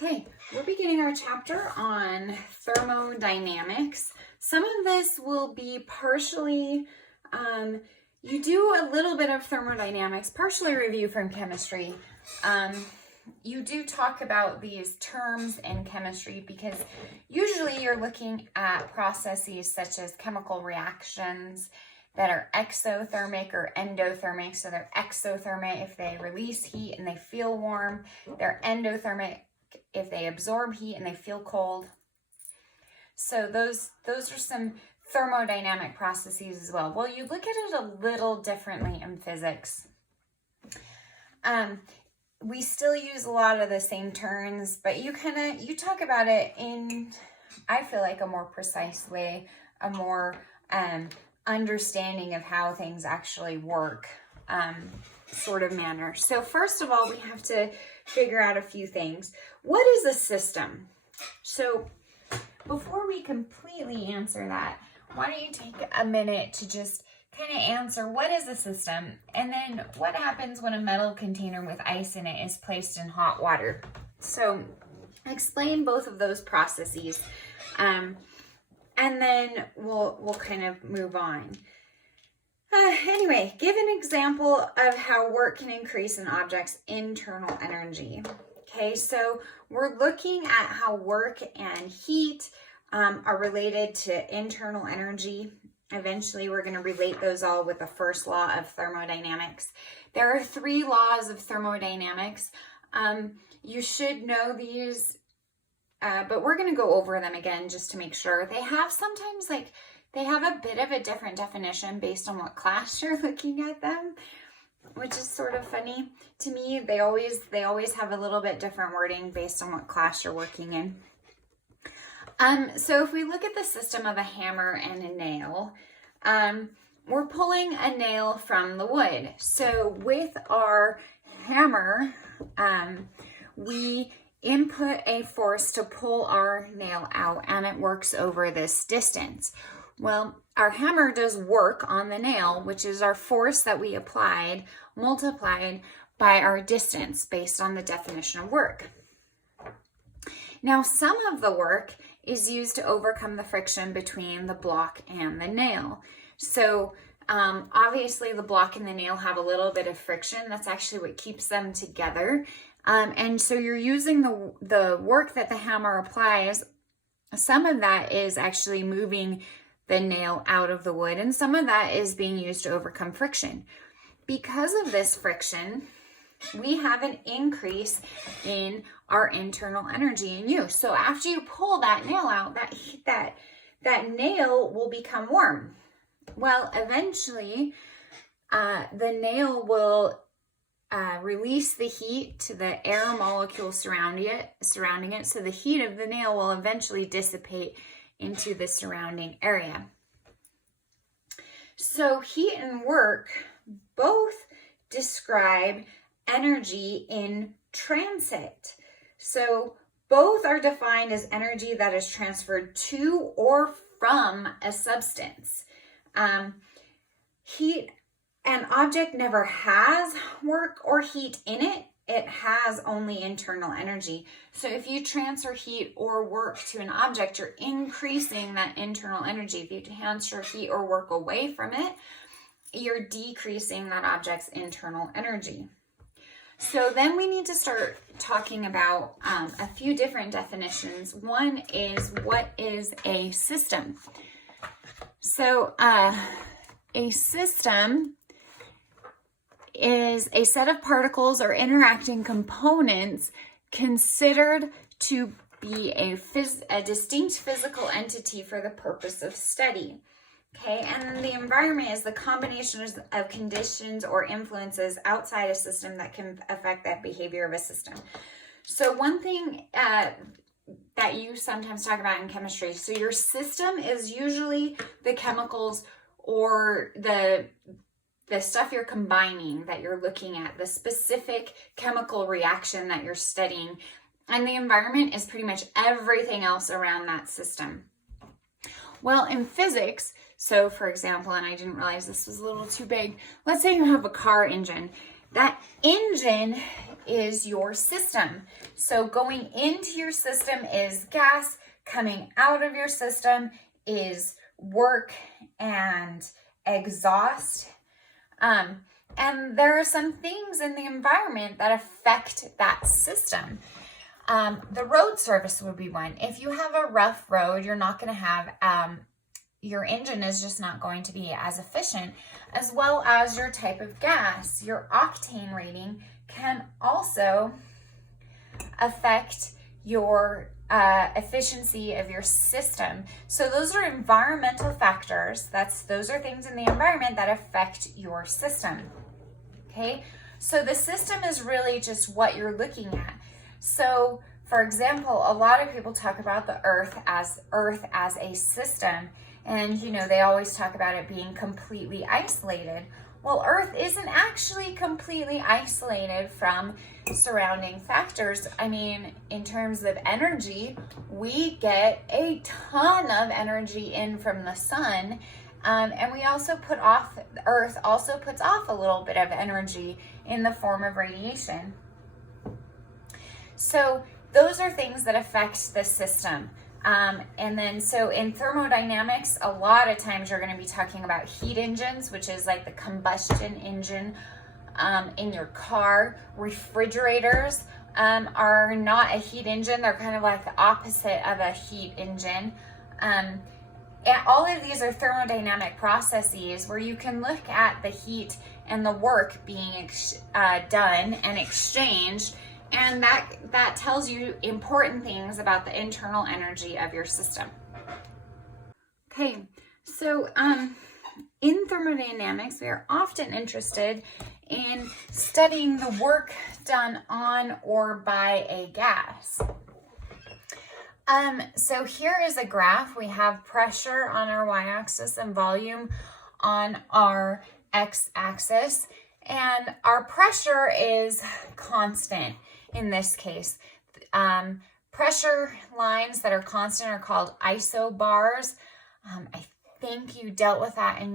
Okay, we're beginning our chapter on thermodynamics. Some of this will be partially, you do a little bit of thermodynamics, partially review from chemistry. You do talk about these terms in chemistry because usually you're looking at processes such as chemical reactions that are exothermic or endothermic. So they're exothermic if they release heat and they feel warm. They're endothermic if they absorb heat and they feel cold. So those are some thermodynamic processes as well. Well, you look at it a little differently in physics. We still use a lot of the same terms, but you talk about it in, I feel like, a more precise way, a more understanding of how things actually work sort of manner. So first of all, we have to figure out a few things. What is a system? So before we completely answer that, why don't you take a minute to just kind of answer what is a system, and then what happens when a metal container with ice in it is placed in hot water. So explain both of those processes, and then we'll kind of move on. Anyway, give an example of how work can increase an object's internal energy. Okay, so we're looking at how work and heat are related to internal energy. Eventually, we're going to relate those all with the first law of thermodynamics. There are 3 laws of thermodynamics. You should know these, but we're going to go over them again just to make sure. They have sometimes, they have a bit of a different definition based on what class you're looking at them, which is sort of funny to me. They always have a little bit different wording based on what class you're working in. So if we look at the system of a hammer and a nail, we're pulling a nail from the wood. So with our hammer, we input a force to pull our nail out, and it works over this distance. Well, our hammer does work on the nail, which is our force that we applied, multiplied by our distance based on the definition of work. Now, some of the work is used to overcome the friction between the block and the nail. So obviously the block and the nail have a little bit of friction. That's actually what keeps them together. And so you're using the work that the hammer applies. Some of that is actually moving the nail out of the wood, and some of that is being used to overcome friction. Because of this friction, we have an increase in our internal energy in use. So after you pull that nail out, that nail will become warm. Well, eventually, the nail will release the heat to the air molecule surrounding it. So the heat of the nail will eventually dissipate into the surrounding area. So heat and work both describe energy in transit. So both are defined as energy that is transferred to or from a substance. Heat, an object never has work or heat in it. It has only internal energy. So if you transfer heat or work to an object, you're increasing that internal energy. If you transfer heat or work away from it, you're decreasing that object's internal energy. So then we need to start talking about a few different definitions. One is, what is a system? So a system is a set of particles or interacting components considered to be a distinct physical entity for the purpose of study. Okay, and the environment is the combination of conditions or influences outside a system that can affect that behavior of a system. So one thing that you sometimes talk about in chemistry, so your system is usually the chemicals or the stuff you're combining that you're looking at, the specific chemical reaction that you're studying, and the environment is pretty much everything else around that system. Well, in physics, so for example, and I didn't realize this was a little too big, let's say you have a car engine. That engine is your system. So going into your system is gas, coming out of your system is work and exhaust. And there are some things in the environment that affect that system. The road surface would be one. If you have a rough road, you're not going to have, your engine is just not going to be as efficient, as well as your type of gas. Your octane rating can also affect your efficiency of your system. So those are environmental factors. Those are things in the environment that affect your system. Okay, so the system is really just what you're looking at. So, for example, a lot of people talk about the Earth as a system, and they always talk about it being completely isolated. Well, Earth isn't actually completely isolated from surrounding factors. I mean, in terms of energy, we get a ton of energy in from the sun. And we also Earth also puts off a little bit of energy in the form of radiation. So those are things that affect the system. And then so in thermodynamics, a lot of times you're going to be talking about heat engines, which is like the combustion engine in your car. Refrigerators are not a heat engine. They're kind of like the opposite of a heat engine. And all of these are thermodynamic processes where you can look at the heat and the work being done and exchanged, and that tells you important things about the internal energy of your system. Okay, so in thermodynamics, we are often interested in studying the work done on or by a gas. So here is a graph. We have pressure on our y-axis and volume on our x-axis, and our pressure is constant in this case. Pressure lines that are constant are called isobars. I think you dealt with that in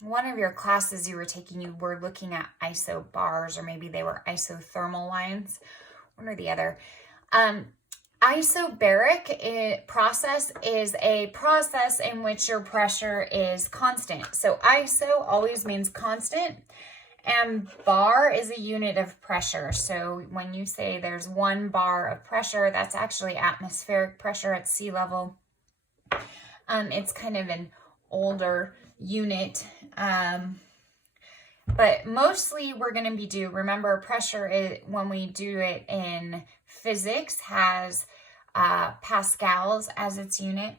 one of your classes you were taking. You were looking at isobars, or maybe they were isothermal lines, one or the other. Isobaric process is a process in which your pressure is constant. So iso always means constant, and bar is a unit of pressure. So when you say there's 1 bar of pressure, that's actually atmospheric pressure at sea level. It's kind of an older unit. But mostly we're going to be remember pressure is, when we do it in physics, has pascals as its unit.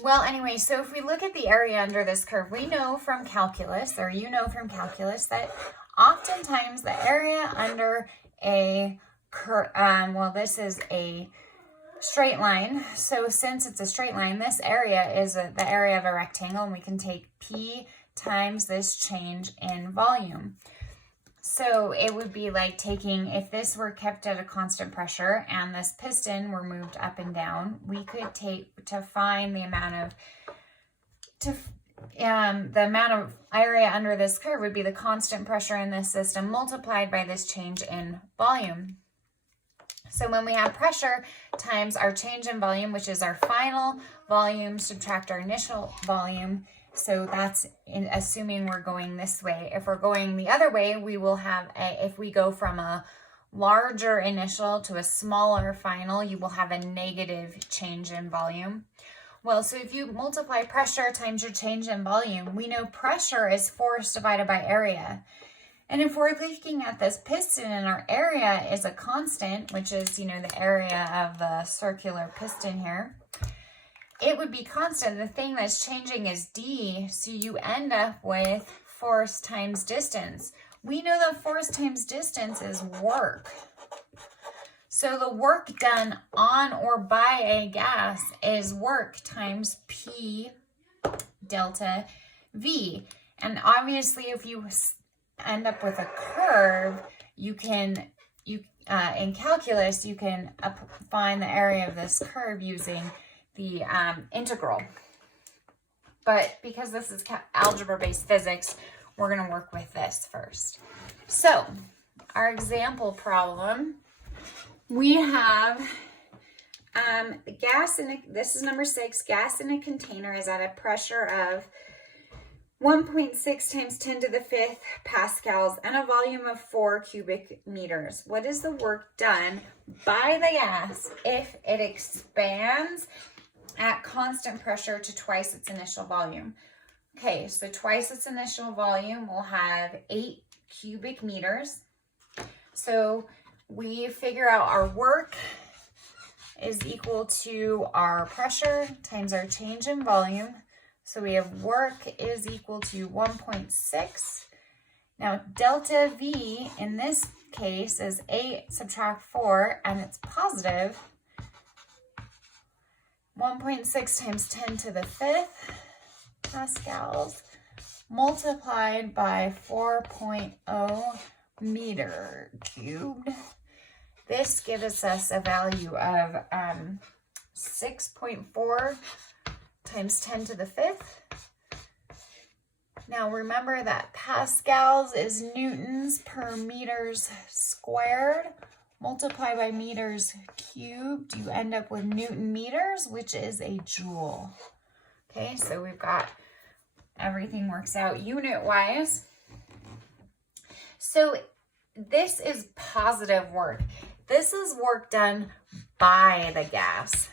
Well, anyway, so if we look at the area under this curve, we know from calculus, or from calculus, that oftentimes the area under a curve, this is a straight line. So since it's a straight line, this area is the area of a rectangle, and we can take P times this change in volume. So it would be like taking, if this were kept at a constant pressure and this piston were moved up and down, we could take, to find the amount of area under this curve would be the constant pressure in this system multiplied by this change in volume. So when we have pressure times our change in volume, which is our final volume, subtract our initial volume. So that's assuming we're going this way. If we're going the other way, we will have if we go from a larger initial to a smaller final, you will have a negative change in volume. Well, so if you multiply pressure times your change in volume, we know pressure is force divided by area. And if we're looking at this piston and our area is a constant, which is, the area of the circular piston here, it would be constant. The thing that's changing is d, so you end up with force times distance. We know that force times distance is work. So the work done on or by a gas is work times P delta V. And obviously if you end up with a curve, in calculus, you can find the area of this curve using the integral. But because this is algebra-based physics, we're going to work with this first. So our example problem, we have the gas this is number 6, gas in a container is at a pressure of 1.6 times 10 to the 5th pascals and a volume of 4 cubic meters. What is the work done by the gas if it expands at constant pressure to twice its initial volume? Okay, so twice its initial volume will have 8 cubic meters. So we figure out our work is equal to our pressure times our change in volume. So we have work is equal to 1.6. Now delta V in this case is 8 subtract 4, and it's positive. 1.6 times 10 to the 5th pascals multiplied by 4.0 meter cubed. This gives us a value of 6.4 times 10 to the 5th. Now remember that pascals is newtons per meters squared. Multiply by meters cubed, you end up with Newton meters, which is a joule. Okay, so we've got everything works out unit-wise. So this is positive work. This is work done by the gas.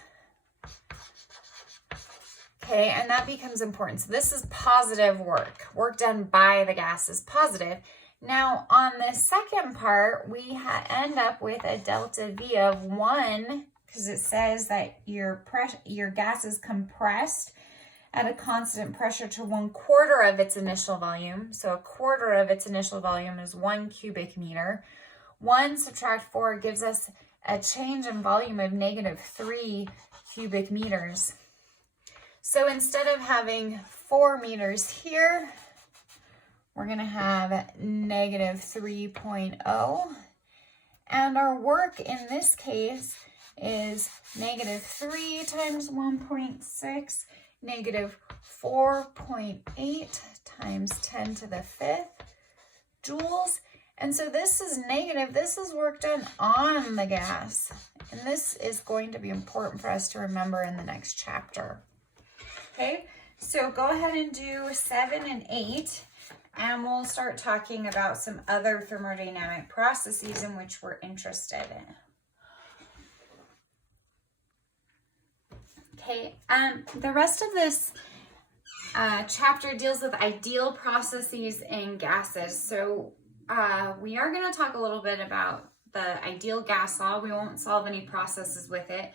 Okay, and that becomes important. So this is positive work. Work done by the gas is positive. Now, on the second part, we end up with a delta V of 1, because it says that your gas is compressed at a constant pressure to 1/4 of its initial volume. So 1/4 of its initial volume is 1 cubic meter. 1 subtract 4 gives us a change in volume of -3 cubic meters. So instead of having 4 meters here, we're going to have -3.0. And our work in this case is -3 times 1.6, -4.8 times 10 to the 5th joules. And so this is negative. This is work done on the gas. And this is going to be important for us to remember in the next chapter. Okay, so go ahead and do 7 and 8. And we'll start talking about some other thermodynamic processes in which we're interested in. Okay, the rest of this chapter deals with ideal processes in gases. So we are going to talk a little bit about the ideal gas law. We won't solve any processes with it,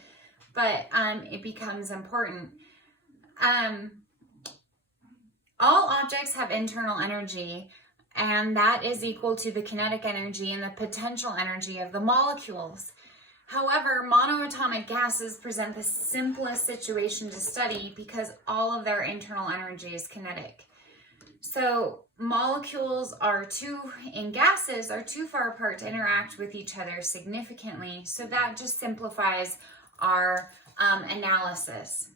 but it becomes important. All objects have internal energy, and that is equal to the kinetic energy and the potential energy of the molecules. However, monoatomic gases present the simplest situation to study because all of their internal energy is kinetic. So molecules in gases are too far apart to interact with each other significantly. So that just simplifies our analysis.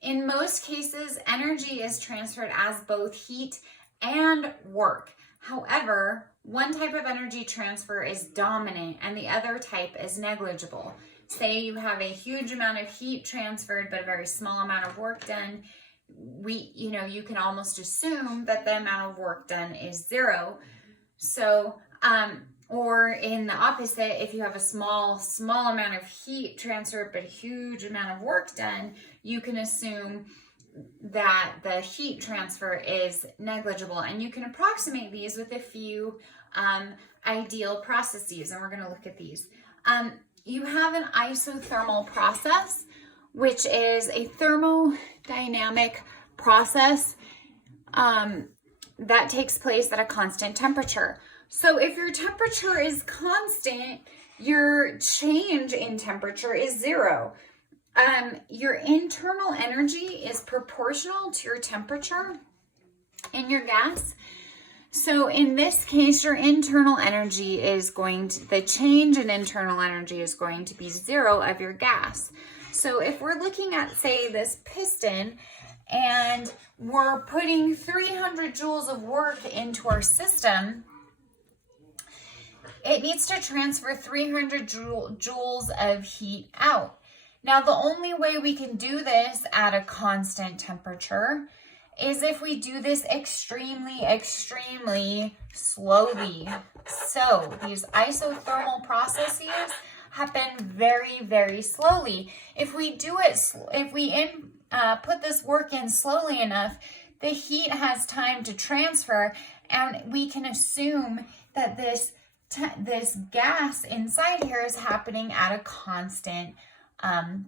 In most cases, energy is transferred as both heat and work. However, one type of energy transfer is dominant and the other type is negligible. Say you have a huge amount of heat transferred but a very small amount of work done. You can almost assume that the amount of work done is 0. So, or in the opposite, if you have a small amount of heat transferred but a huge amount of work done, you can assume that the heat transfer is negligible. And you can approximate these with a few ideal processes, and we're going to look at these. You have an isothermal process, which is a thermodynamic process that takes place at a constant temperature. So if your temperature is constant, your change in temperature is 0. Your internal energy is proportional to your temperature in your gas. So in this case, your internal energy is the change in internal energy is going to be 0 of your gas. So if we're looking at, say, this piston, and we're putting 300 joules of work into our system, it needs to transfer 300 joules of heat out. Now, the only way we can do this at a constant temperature is if we do this extremely, extremely slowly. So these isothermal processes happen very, very slowly. If we do it, if we put this work in slowly enough, the heat has time to transfer, and we can assume that this gas inside here is happening at a constant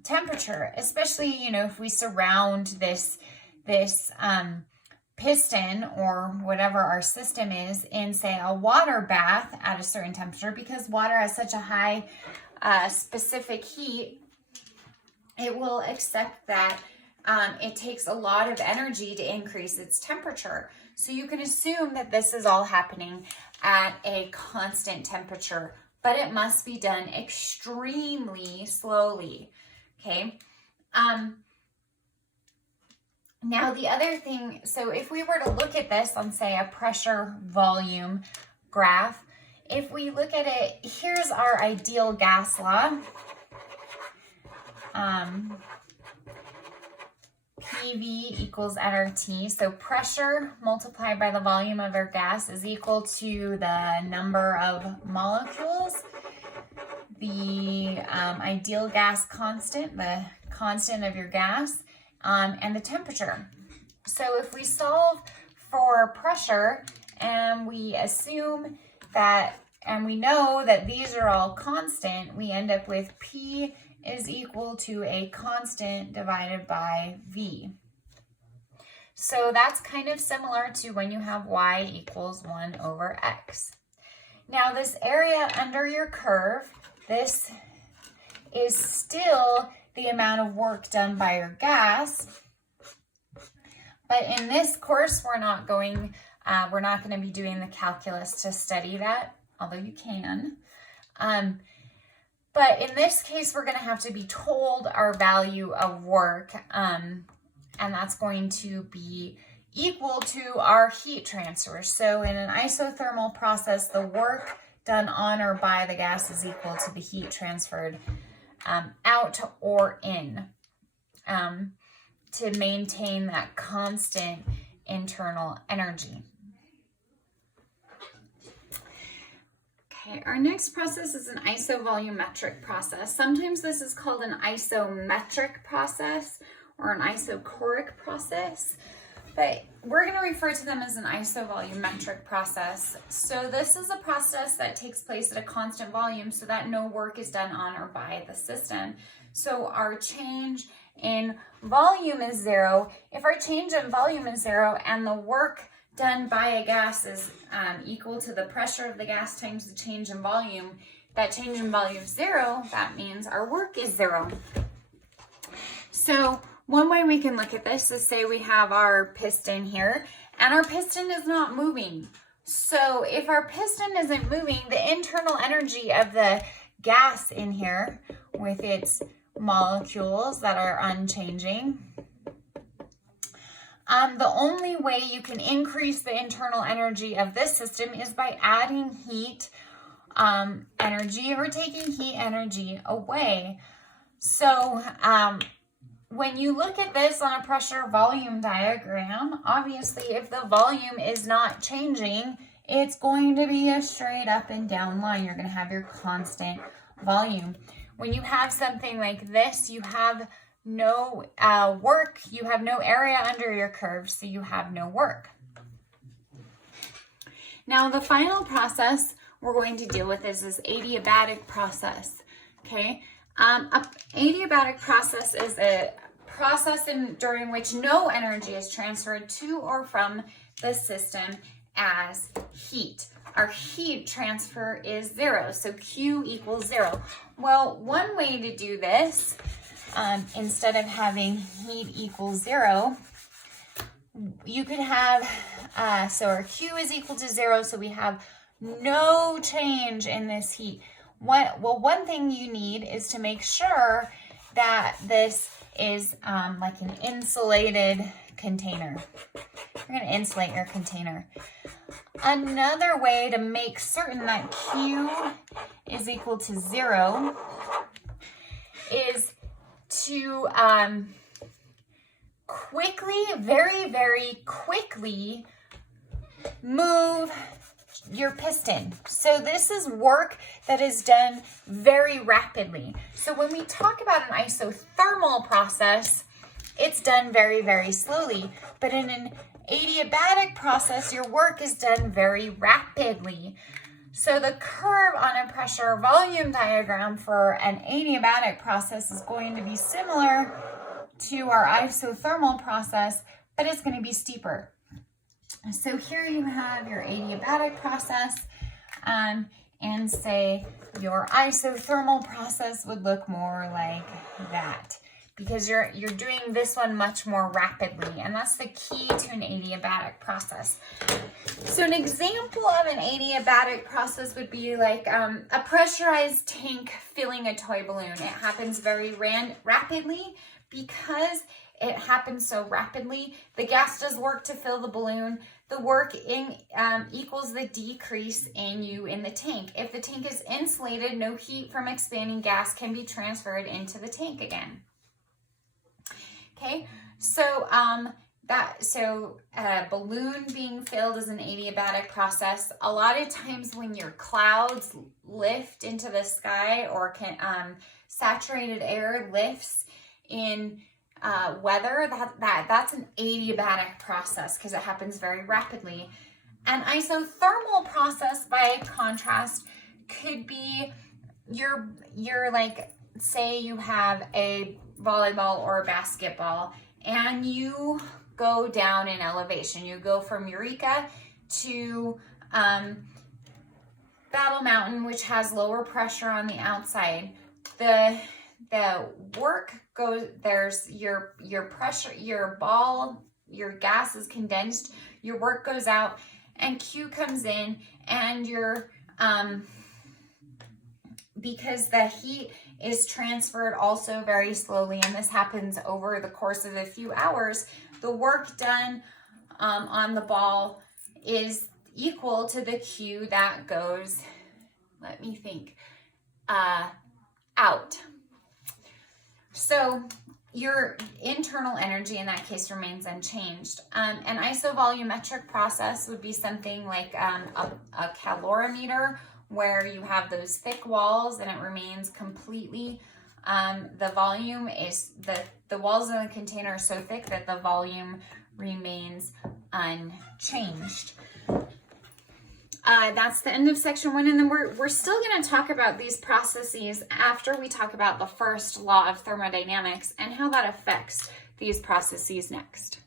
temperature. Especially, you know, if we surround this piston or whatever our system is in, say, a water bath at a certain temperature, because water has such a high specific heat, it will accept that it takes a lot of energy to increase its temperature. So you can assume that this is all happening at a constant temperature, but it must be done extremely slowly, okay? Now the other thing, so if we were to look at this on, say, a pressure volume graph, if we look at it, here's our ideal gas law. PV equals nRT. So pressure multiplied by the volume of our gas is equal to the number of molecules, the ideal gas constant, the constant of your gas, and the temperature. So if we solve for pressure and we assume that, and we know that these are all constant, we end up with P is equal to a constant divided by V. So that's kind of similar to when you have Y equals 1 over X. Now this area under your curve, this is still the amount of work done by your gas. But in this course, we're not going to be doing the calculus to study that, although you can. But in this case, we're going to have to be told our value of work, and that's going to be equal to our heat transfer. So in an isothermal process, the work done on or by the gas is equal to the heat transferred out or in, to maintain that constant internal energy. Okay, our next process is an isovolumetric process. Sometimes this is called an isometric process or an isochoric process, but we're going to refer to them as an isovolumetric process. So this is a process that takes place at a constant volume so that no work is done on or by the system. So our change in volume is 0. If our change in volume is 0 and the work done by a gas is equal to the pressure of the gas times the change in volume, that change in volume is 0, that means our work is 0. So one way we can look at this is, say we have our piston here and our piston is not moving. So if our piston isn't moving, the internal energy of the gas in here with its molecules that are unchanging, the only way you can increase the internal energy of this system is by adding heat energy or taking heat energy away. So when you look at this on a pressure volume diagram, obviously if the volume is not changing, it's going to be a straight up and down line. You're going to have your constant volume. When you have something like this, you have no work, you have no area under your curve, so you have no work. Now the final process we're going to deal with is this adiabatic process, okay? Adiabatic process is a process during which no energy is transferred to or from the system as heat. Our heat transfer is 0, so Q equals 0. Well, one way to do this, instead of having heat equals 0, you could have, so our Q is equal to 0, so we have no change in this heat. One thing you need is to make sure that this is like an insulated container. You're going to insulate your container. Another way to make certain that Q is equal to 0 is to quickly, very, very quickly move your piston. So this is work that is done very rapidly. So when we talk about an isothermal process, it's done very, very slowly. But in an adiabatic process, your work is done very rapidly. So the curve on a pressure volume diagram for an adiabatic process is going to be similar to our isothermal process, but it's going to be steeper. So here you have your adiabatic process, and say your isothermal process would look more like that, because you're doing this one much more rapidly, and that's the key to an adiabatic process. So an example of an adiabatic process would be like a pressurized tank filling a toy balloon. It happens very rapidly. Because it happens so rapidly, the gas does work to fill the balloon. The work equals the decrease in U in the tank. If the tank is insulated, no heat from expanding gas can be transferred into the tank again. Okay, so a balloon being filled is an adiabatic process. A lot of times when your clouds lift into the sky, or saturated air lifts in weather, that's an adiabatic process because it happens very rapidly. An isothermal process, by contrast, could be your like, say you have a volleyball or a basketball and you go down in elevation. You go from Eureka to Battle Mountain, which has lower pressure on the outside. The work goes, there's your pressure, your ball, your gas is condensed, your work goes out, and Q comes in, and because the heat is transferred also very slowly, and this happens over the course of a few hours, the work done on the ball is equal to the Q that goes, let me think, out. So your internal energy in that case remains unchanged. An isovolumetric process would be something like a calorimeter, where you have those thick walls and it remains completely, the volume is, the walls in the container are so thick that the volume remains unchanged. That's the end of section 1, and then we're still going to talk about these processes after we talk about the first law of thermodynamics and how that affects these processes next.